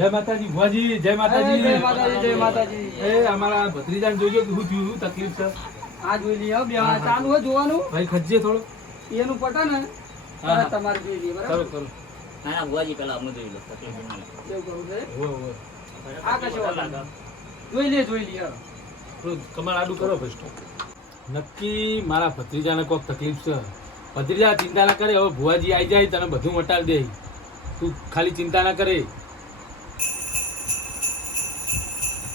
જય માતાજી ભુવાજી જય માતાજી. જય માતાજી, જય માતાજી. એ અમારા ભત્રીજાને જોજો કે શું થયું તકલીફ છે? આ જોઈ લઈએ બે ચાલુ હોય જોવાનું. ભાઈ ખજ્જે થોડો. એનું પટા ને હા, હા. તમારે જોઈ લઈએ બરાબર? કરો ના ના ભુવાજી પેલા અમને જોઈ લો લે. એવું કરવું છે. આ કશો જોઈ લઈએ જોઈ લઈએ થોડું કમર આડું કરો ફર્સ્ટ નક્કી મારા ભત્રીજાને કોઈક તકલીફ છે. ભત્રીજા ચિંતા ના કરે હવે ભુવાજી આવી જાય તને બધું મટાડી દે. તું ખાલી ચિંતા ના કરે.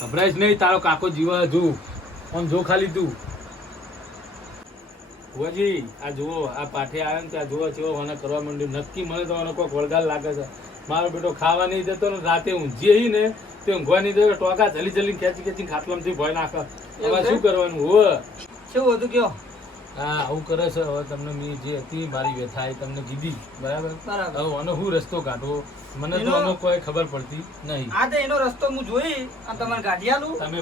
ગભરાઈશ નહીં તારો કાકો જીવા જો આમ જો ખાલી તું. ભુવાજી આ જુઓ આ પાઠે આવે ને ત્યાં જુઓ ચેવો મને કરવા માંડ્યું. નક્કી મને તો મને કોઈક વળગાલ લાગે છે. મારો બેટો ખાવા નહીં દેતો ને રાતે ઊંઘી ને તે ઊંઘવા નહીં જતો ટોકા જલી જલી ખેંચી ખેંચી ખાટલામાંથી ભય નાખે. હવે શું કરવાનું હો? શું હતું કયો? હા આવું કરે છે. હવે તમને મેં જે હતી મારી વ્યથા એ તમને કીધી. બરાબર? બરાબર. હવે આનો હું રસ્તો કાઢવો? મને તો એનો- કોઈ ખબર પડતી નહીં. આ તો એનો રસ્તો હું જોઈ અને તમારે ગાડી આલું. તમે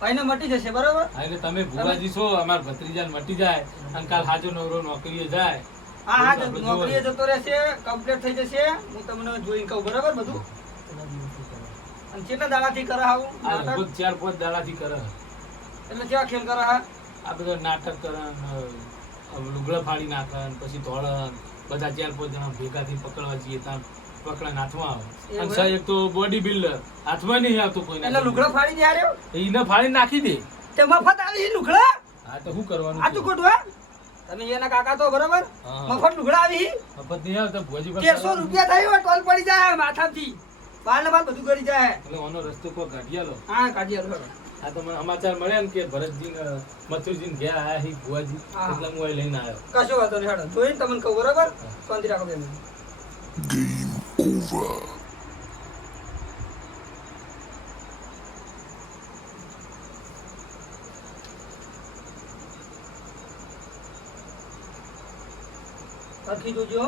ભાઈને મટી જશે બરાબર? એટલે તમે ભુવાજી છો અમારા ભત્રીજાને મટી જાય અને કાલ હાજો નવરો નોકરીએ જાય. હા હા નોકરીએ જતો રહેશે કમ્પ્લીટ થઈ જશે. હું તમને જોઈ કહું બરાબર બધું? અને કેટલા દાડાથી કરે આવું ચાર પાંચ દાડાથી કરે એટલે કેવા ખેલ કરે હા આ બધા નાટક કરે લુગડા ફાડી નાખે પછી ધોળન બધા ચાર પાંચ જણા ભેગાથી પકડવા જઈએ ત્યાં પકડા હાથમાં આવે. અને સાહેબ એક તો બોડી બિલ્ડર હાથમાં નહીં આવતું કોઈ એટલે લુગડા ફાડી દે આર્યો એને ફાડી નાખી દે. તે મફત આવી લુગડા? હા તો શું કરવાનું આ તો હા? તમે એના કાકા તો બરોબર? મફત લુગડા આવી મફત નહીં આવતા ભોજી તેરસો રૂપિયા થાય ટોલ પડી જાય માથાથી. બાર ને બાર બધું કરી જાય. એટલે આનો રસ્તો કોઈ કાઢી આલો? હા કાઢી આલો. આ તો મને સમાચાર મળ્યા ને કે ભરતજી ને મથુરજી ઘેર આયા હી ભુવાજી એટલે હું અહીં લઈને આવ્યો કશો વાંધો નહીં હેડો. જોઈને તમને કહું બરાબર? શાંતિ રાખો બેન. સરખી જોજો.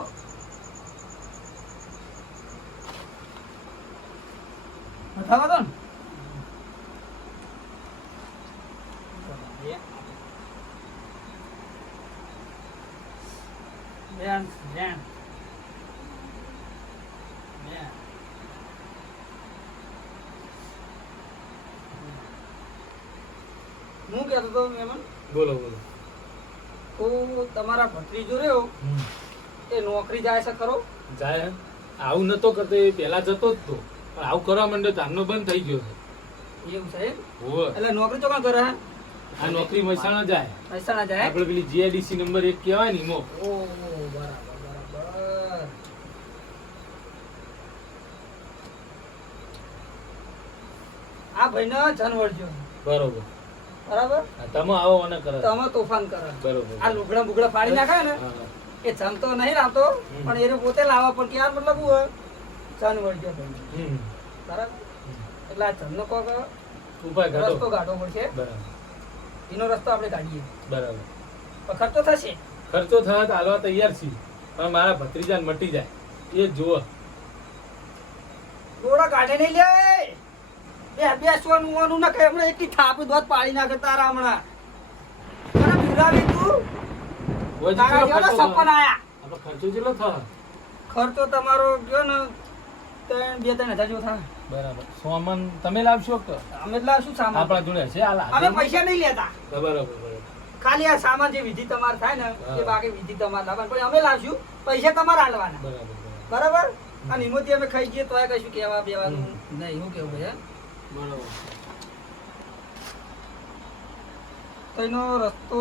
બતાવો તો ને બેન બેન બેન હું કહેતો હતો મહેમાન બોલો બોલો. તો તમારા ભત્રીજો રહ્યો. એ નોકરી જાય છે ખરો? જાય આવું નતો કરતો એ પહેલા જતો જ તો. પણ આવું કરવા માંડ્યો તારનો બંધ થઈ ગયો છે. એવું છે એટલે નોકરી તો કોણ કરે હે? આ નોકરી મહેસાણા જાય. મહેસાણા જાય? આપણે પેલી જીઆઈડીસી નંબર એક કહેવાય ને ઈમો. ઓ બરાબર બરાબર. ભાઈ ભાઈને જન જો બરોબર. બરાબર? તમે આવો અને કરે. તમે તોફાન કરે. બરોબર. આ લુગડા બુગડા ફાડી નાખે ને હા, હા. એ જન નહીં લાવતો પણ એને પોતે લાવે પણ કે મતલબ હું હોય? વળજો બરાબર? એટલે આ જનનો કોક ઉપાય રસ્તો કાઢવો પડશે. બરાબર. એનો રસ્તો આપણે કાઢીએ. બરાબર. પણ ખર્ચો થશે? ખર્ચો થવા તો હાલવા તૈયાર છીએ. પણ મારા ભત્રીજાને મટી જાય. એ જુઓ. ડોળા કાઢે નહીં લે! બે બેસવાનું વાનું ના કઈ હમણાં એટલી થાપ દોત પાડી નાખે તારા હમણાં. મને બિરાવી તું. તારા જેટલો સપન આયા. આપણે ખર્ચો કેટલો થાય? ખર્ચો તમારો ગયો ને ત્રણ બે ત્રણ હજાર જેવો થાય. બરાબર. સોમન તમે લાવશો કે? અમે લાવશું સામાન. આપણા જોડે છે. અમે પૈસા નહીં લેતા. બરાબર ખાલી આ સામાન જે વિધિ તમારે થાય ને એ બાકી વિધિ તમારે લાવવાની. પણ અમે લાવશું. પૈસા તમારે હાલવાના. બરાબર બરાબર. અને એમાંથી અમે ખાઈ જઈએ તો કશું કહેવા બેવાનું નહીં. હું કેવું ભાઈ બરાબર. તો રસ્તો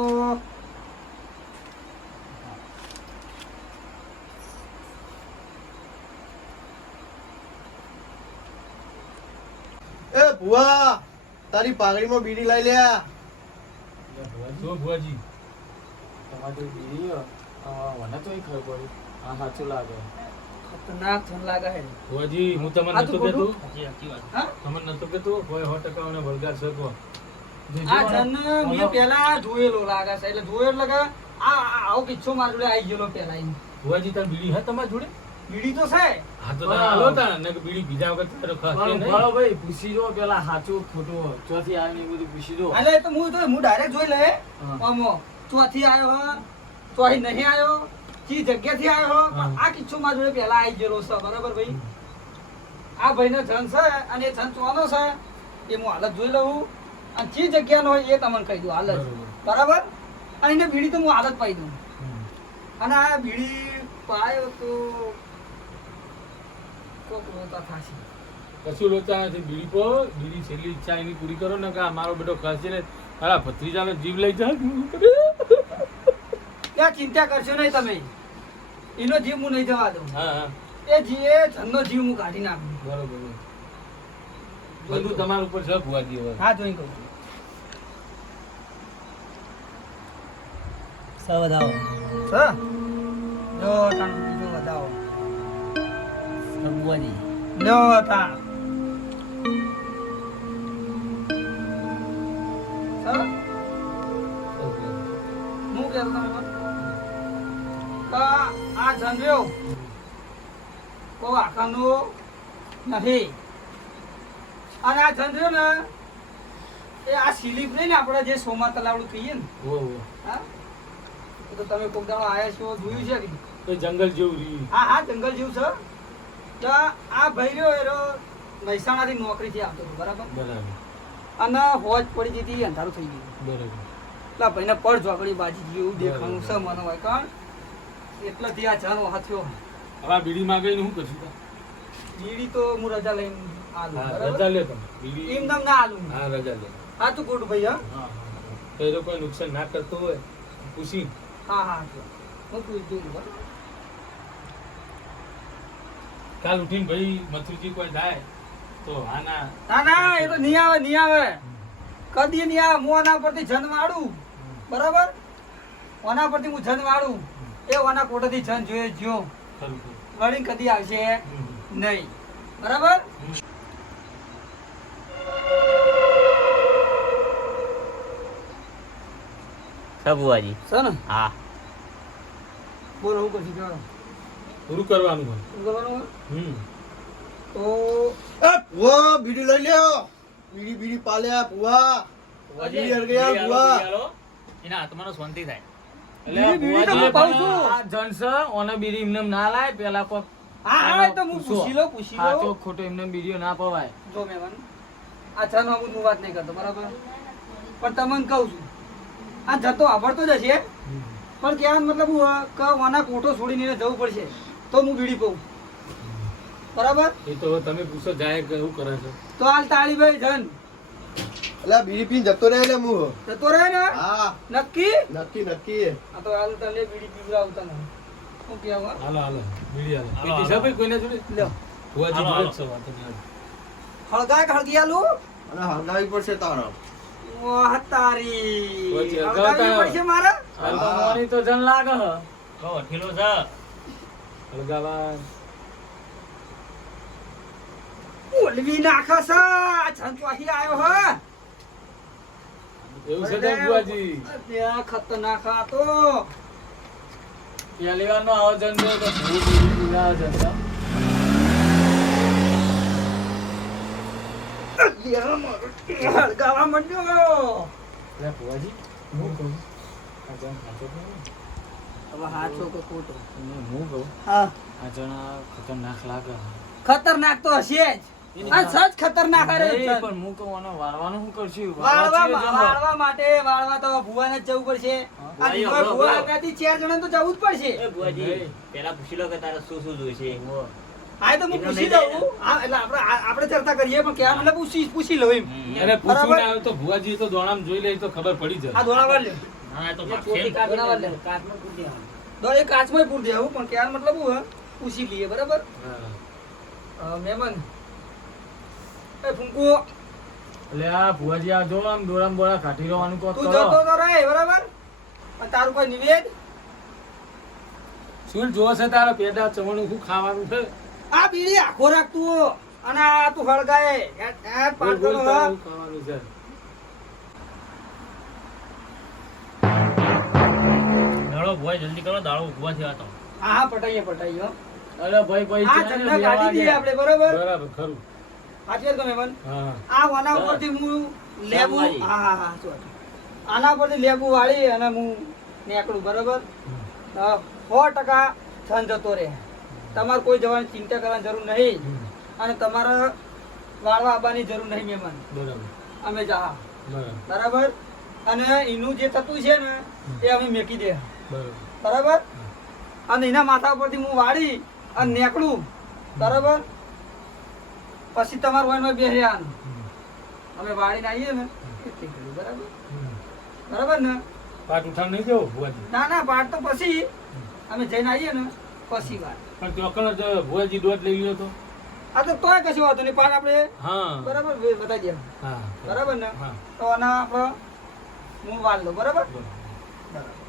એ ભુવા તારી પાઘડીમાં બીડી લઈ લ્યા જો ભુવાજી. તમારી બીડી મને તો ખબર પડી. હા સાચું લાગે. ખતરનાક થન લાગે છે ભુવાજી હું તમને નતો તો તમને નતો કોઈ શકો આ મેં જોયેલો લાગે છે. એટલે જોયેલો લાગે આ આ- આવો કિસ્સો મારા જોડે આવી ગયેલો પેલા ઈ. ભુવાજી તાર બીડી હે તમારા જોડે? બીડી તો છે. હા તો હાલો તા ને બીડી બીજા વખત તારે નહીં. ભાઈ પૂછી જો પેલા સાચું ખોટું ચોથી આવે ને બધું પૂછી જો. એટલે તો હું તો હું ડાયરેક્ટ જોઈ લે. હા. ચોથી આવ્યો હો ચોથી નહીં આવ્યો કી જગ્યાથી આવ્યો પણ આ કિચ્છુ માં જોડે પેલા આવી ગયેલો છે બરાબર ભાઈ? આ ભાઈનો જન છે અને જન ચોનો છે એ હું હાલત જોઈ લઉં. અને જે જગ્યાનો હોય એ તમને કહી દઉં હાલત. બરોબર. અને એને બીડી તો હું હાલત પાઈ દઉં. અને આ બીડી પાયો તો કોક રોતા થાશે. કશું લોચા નથી. બીડી પો બીડી છેલ્લી ઈચ્છા એની પૂરી કરો ને કે મારો બેટો ખર્ચે ને મારા ભત્રીજાનો જીવ લઈ જાય ચિંતા કરશો નહીં તમે. એનો જીવ હું નહીં જવા દઉં. હા હા. એ જી એ જનનો જીવ હું કાઢી નાખું. બરોબર બધું તમારા ઉપર છે ભુવાજી હા જોઈ કહું સૌ વધાવો. સર જો તાણ બીજો વધાવો. સબુઆજી જો તાણ. હું કહેતો તમે કે આ જન્મ્યો કો આખાનો નથી અને આ જન્મ્યો ને એ આ સ્લીપ નહીં ને આપણે જે સોમા તલાવડું કહીએ ને. હા? તો તમે કોક દાડો આવ્યા છો જોયું છે કે તો જંગલ જેવું રહ્યું. હા હા જંગલ જેવું છે. તો આ ભાઈ રહ્યો એનો મહેસાણાથી નોકરીથી આવતો હતો બરાબર? બરાબર. અને હોજ પડી જતી અંધારું થઈ ગયું. બરાબર. એટલે ભાઈને પડ ઝોકડી બાજી જેવું એવું દેખાણું છે મને હોય કારણ એટલેથી આ જાનો હાથ્યો હવે આ બીડી માં ગઈને શું કરશું? બીડી તો હું રજા લઈને આલું હા રજા લે તમે. બીડી એમ ના આલું. હા રજા લે. હા તું ગુડ ભાઈ હા? તો એ કોઈ નુકસાન ના કરતો હોય પૂછી હા હા હા. પૂછી દઉં કાલ ઉઠીને ભાઈ મથુરજી કોઈ થાય તો હા ના ના એ તો નહીં આવે નહીં આવે. કદી નહીં આવે. હું આના પરથી જન વાળું બરાબર? આના પરથી હું જન વાળું એ ઓના કોટેથી જન જોયે ખરું. વળી કદી આવશે. નહીં. બરાબર? સબુવાજી છે હા. બોલો હું કશું કહેવાનો. પૂરું કરવાનું હોય. શું કરવાનું હોય? હમ. તો એ ભુવા બીડી લઈ લ્યો. બીડી બીડી પાલ્યા ભુવા. બીડી હરગયા ભુવા. એના હાથમાં શાંતિ થાય. ખોટો એમને બીડીઓ ના પવાય. જો મહેમાન આ હું વાત નહીં કરતો બરાબર? પણ તમને કહું છું આ જતો આવડતો જ હશે. પણ કહેવાનો મતલબ વાના કોઠો છોડીને જવું પડશે તો હું બીડી પાઉં બરાબર? એ તો તમે પૂછો જાય કે એવું કરે છે. તો હાલ તાળીભાઈ જન એટલે બીડી પીને જતો રહે લે હું જતો રહે ને? હા. નક્કી? નક્કી નક્કી. આ તો હાલ તને બીડી પીવડાવતા ને શું કહેવા હાલો હાલો. બીડી હાલો. છે ભાઈ કોઈને જોડે? લ્યો. ભુવાજી જોડે જ છે વાંધો હળગાય કે હળગી આલું? અને હંગાવી પડશે તારો. વાહ તારી. હળગાવી પડશે મારે? હાલ તો તો જન લાગે હ. કહો ઠીલો જા હળગાવા ઓલવી નાખે આ છંચવાહી આવ્યો હ. એવું છે ત્યાં ખતરનાક આ તો. પહેલી વાર નો આવો જન જોયો તો ભૂ બીડી પીવડાવે જન તો. હળગાવા માંડ્યો. હું કહું? આ જણ સાચો હવે હાચો કે ખોટો? હું કહું? હા. આ જણ ખતરનાક લાગે. ખતરનાક તો હશે જ. આ સચ ખતરનાક અરે પણ હું કહું વાળવાનું શું કરશું? વાળવા વાળવા છીએ વાળવા માટે વાળવા તો ભુવાને જ જવું પડશે. આ દીકરો ભુવા, ભુવા ભુવા. આપણાથી ચાર જણા તો જવું જ પડશે. એ બુઆજી પેલા પૂછી લો કે તારે શું શું જોઈશે હા તો હું પૂછી દઉં. હા એટલે આપણે આપણે ચર્ચા કરીએ પણ ક્યાં મતલબ પૂછી પૂછી લઉં એમ. અરે પૂછવું ના આવે તો ભુવાજી તો દોણામાં જોઈ લે તો ખબર પડી આ જાય વાળ હા, તો એ કાચમાં પૂર દેવું પણ ક્યાં મતલબ પૂછી લઈએ બરાબર? હા. મહેમાન એ ફૂંકુ. એટલે આ ભુવાજી આ જો આમ દોરામ બોરા કાઢી રહેવાનું કોક તું જતો તો રહે બરાબર? અને તારું કોઈ નિવેદ? શું જોવે છે તારા પેડા ચવણું શું ખાવાનું છે? આ બીડી આખો અને આ તું હળગાય. ખાવાનું છે? ભુવા જલ્દી કરો દાળો ઉભવા થયા તો. હા પટાઈએ પટાઈએ. અરે ભાઈ ભાઈ આ કાઢી દઈએ આપણે બરાબર? બરાબર ખરું. સાચી તમે મન આ વાના ઉપરથી હું લેબુ હા હા હા આના ઉપરથી લેબુ વાળી અને હું નીકળું બરાબર? સો ટકા છન જતો રહે. તમારે કોઈ જવાની ચિંતા કરવાની જરૂર નહીં. અને તમારે વાળવા આવવાની જરૂર નહીં મહેમાન બરાબર. અમે જા બરાબર. બરાબર? અને એનું જે થતું છે ને એ અમે મેકી દે. બરાબર. બરાબર? અને એના માથા ઉપરથી હું વાળી અને નેકળું. બરાબર? પછી તમારું વાઈનમાં બેહ્યા અમે વાળીને આવીએ ને એટલી બરાબર? બરાબર ને? પાટ ઉઠાવ નહીં જવો ભુવાજી? ના ના પાટ તો પછી. અમે જઈને આવીએ ને પછી વાત. પણ ચોકણ જ ભુવાજી દોઢ લઈ તો? આ તો તોય કશું વાંધો નહીં પાટ આપણે હા. બરાબર બે બતાવી દે બરાબર ને? તો આના આપણે હું વાળ લઉં બરાબર?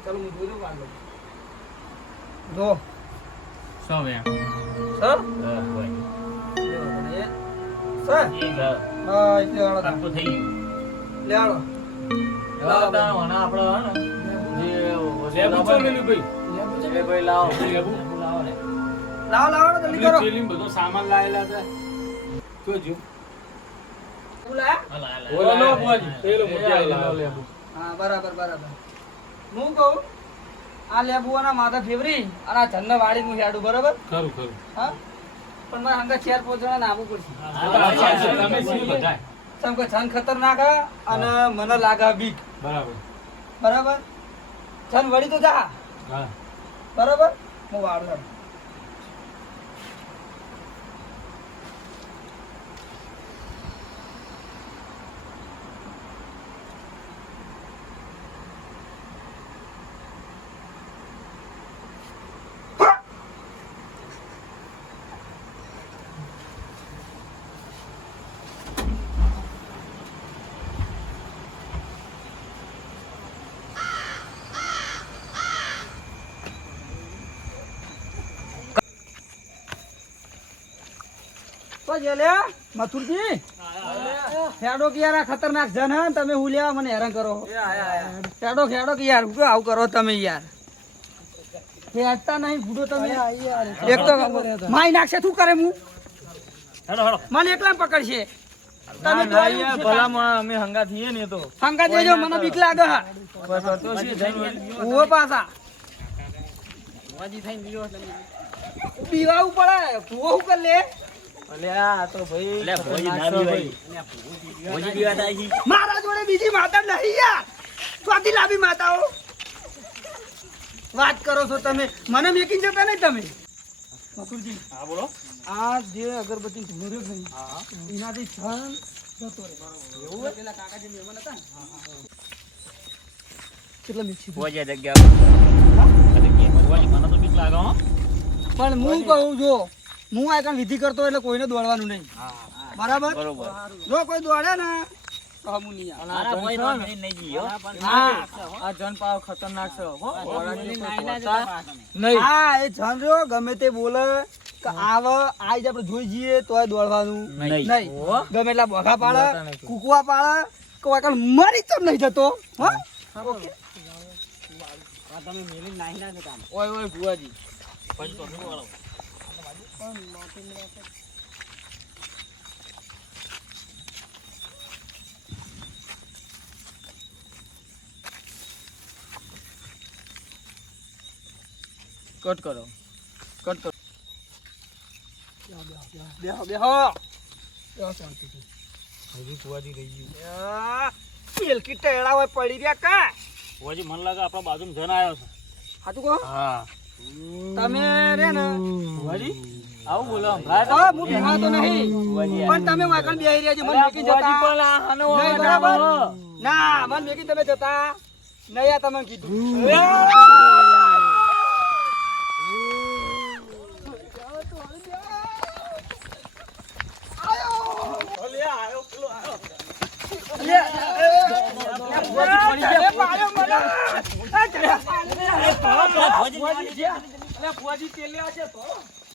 ચાલો હું જોઈ લઉં વાળ લઉં. જો. સો વ્યા સર? હા, એટલે થઈ ગયું. લે સામાન લાયેલા હતા જોજો બરાબર બરાબર. કહું આ લેબુઓના માથા ફેવરી અને આ ચંદ વાળી નું હેડું બરાબર? ખરું ખરું. હા? પણ મારે હંગા ચાર પાંચ જણા નામું પડશે. તમે છન ખતરનાક હે અને મને લાગે બીક. બરાબર. બરાબર? છન વળી તો જા. બરાબર? હું વાળું તો જે મથુરજી. ખેડો કે યાર ખતરનાક જન ને તમે હું લેવા મને હેરાન કરો. ખેડો ખેડો કે યાર હું આવું કરો તમે યાર. ખેડતા નહીં બુડો તમે. એક તો માઈ નાખશે શું કરે હું. મને એકલા પકડશે. તમે અમે હંગા થઈએ ને તો. દેજો મને બીક લાગે હા. તો પાછા. પડે શું કર લે મારા જોડે બીજી માતા નહીં યાર. લાવી માતાઓ. વાત કરો છો તમે. મને મેકીને જતા નહીં તમે. મથુરજી હા, બોલો. આ જે અગરબત્તી ધૂળ્યો છે એનાથી છન જતો રહે. એવું પેલા કાકાજી મહેમાન હતા કેટલા જગ્યા. પણ હું કહું જો હું આ કામ વિધિ કરતો એટલે કોઈને દોડવાનું નહીં. બરાબર? જો કોઈ દોડે ને નહીં નહીં નહીં નહીં ગમે તે બોલે કે આવ આજ આપણે જોઈ જઈએ તોય દોડવાનું નહીં. નહીં. ગમે એટલા બોઘા પાડે નહીં. કુકવા પાડે કોઈ મરી તો નહીં જતો હા? ઓકે. ઓય ઓય ભુવાજી. તો? કટ કરો. કટ કરો. બેહો બેહો બેહો શાંતિથી હજુ ભુવાજી રહી ગયું પેલકી ટેડા હોય પડી રહ્યા કા ભુવાજી, મને લાગે આપણા બાજુમાં જણ આવ્યો છે. હાચું કહો. હા. તમે રે ને. ભુવાજી આવું બોલો સંભળાય તો હું બીમાર નહીં પણ તમે વાગણ બેહી રહ્યા છો મને મેકી જતા પણ આ હાનો બરાબર ના મને મેકી તમે જતા નહીં આ તમે કીધું ભુવાજી, ભુવાજી તેલ લેવા છે તો